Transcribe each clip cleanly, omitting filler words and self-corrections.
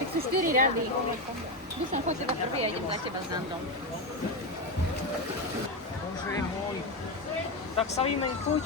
Tak sú 4 rady. Dušan, choď teba prvý a idem za teba s Dandom. Bože môj. Tak sa vymeň, poď.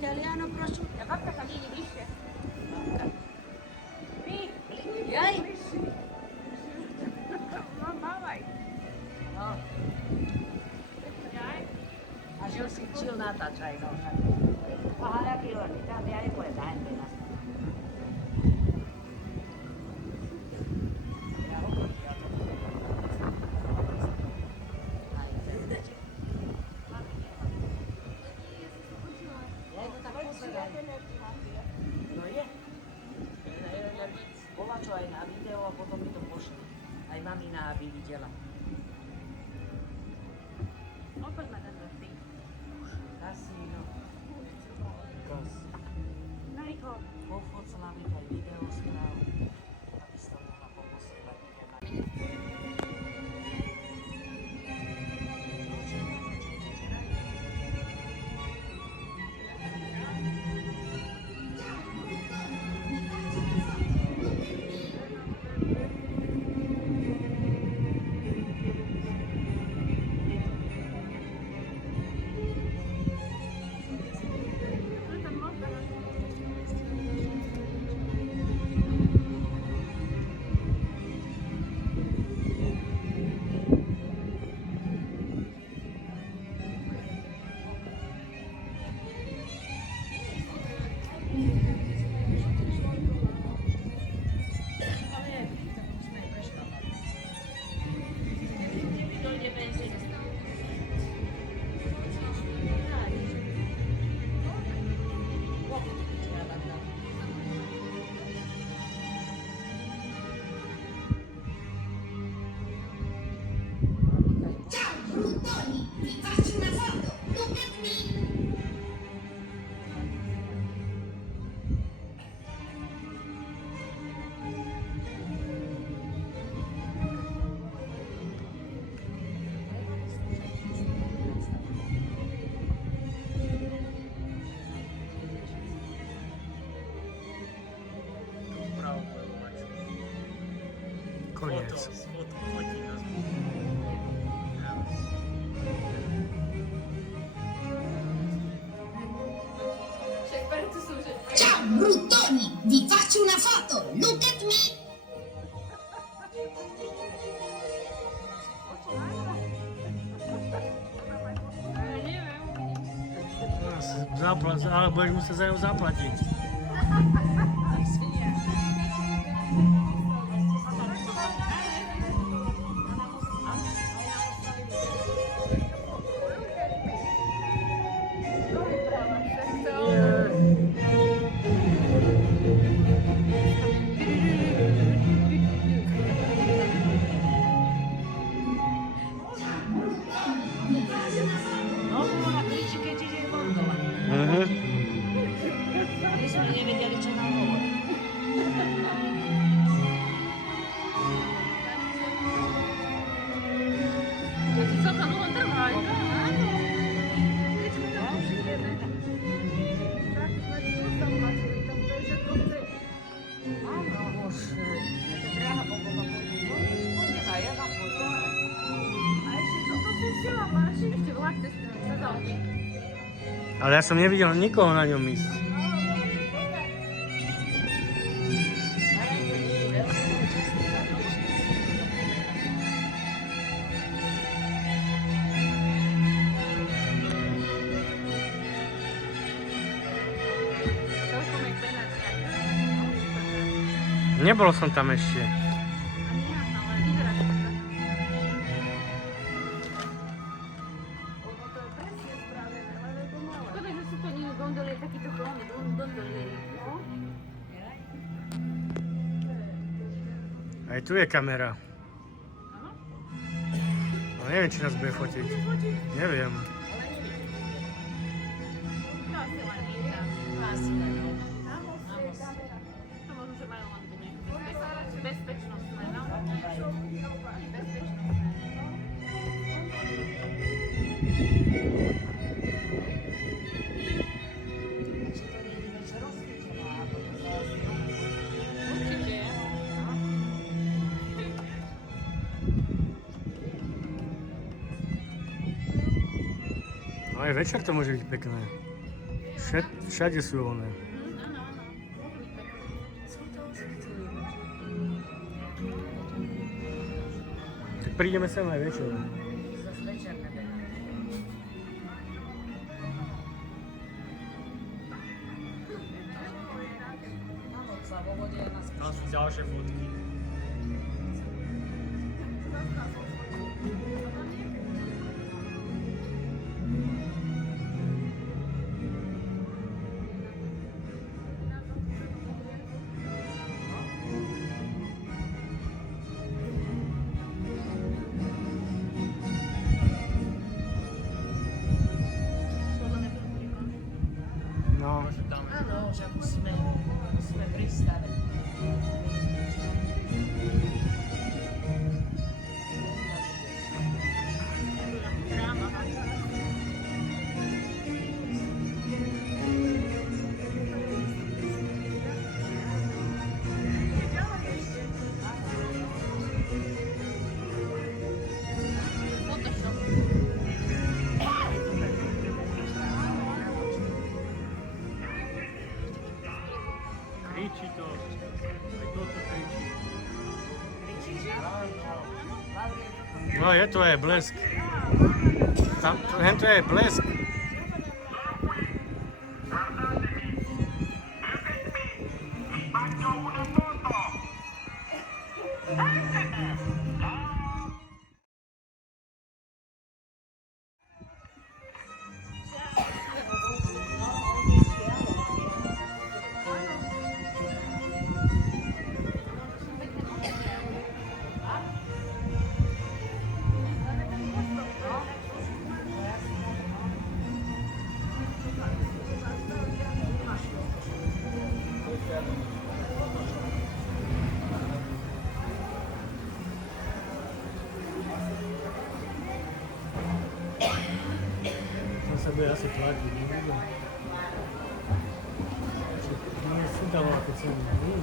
Italiano prosciutto. Ja babka sa nie bližšie. Jaj. Mávaj. No. A že si čil natáčaj, no. Pahala kilo, tam ja je poveda, hente nás. No je. Bola čo aj na video a potom mi to pošli. Aj mamina, aby videla. Opoď ma ten veci. Asi, no. Kos. No rýchlo. Pofočila mi aj video správu, aby si to mohla poposielať. Koniec. Ciao bruttoni, vi faccio una foto, look at me! Ale budeš musieť za ňou zaplatiť. No, na klíčike čiže je bordovať. My sme nevedeli, čo nám hovorí. A ty celkom dlho trvaj. Áno, už to dráha Bogova pôjde a ja vám pôjdem. A ešte čo to si sila máš? Ešte vlak sa zaočí. Ale ja som nevidel nikoho na ňom ísť. Celkom jak Benátka. Nebol som tam ešte. Ani ja tam, ale vyzerá to tak. Lebo to je presne spravené, len je to malé. Škoda, že sú to nie gondolier, takýto chlony, gondolieri. No. Aj tu je kamera. Áno? No neviem, či nás bude fotiť. Neviem. To asi len iná. Asi len, no. To možno, že majú len nejaké bezpečnostné, no. Bezpečnostné. Či to nie je niečo rozsvietené, alebo to zase... Určite je. No aj večer to môže byť pekné. Všade sú voľné. Áno, áno. Môže byť pekné. Tak prídeme sem aj večer. Zase večer nebehá. Na noc sa vo vode na Tam sú ďalšie fotky. No. Áno, že musíme pristať. Photoshop. Kričí to. Aj toto kričí. No je to aj blesk. Tam, to je blesk. To sa bude asi platiť, neviem. Nie sú tam ako ceny, nie?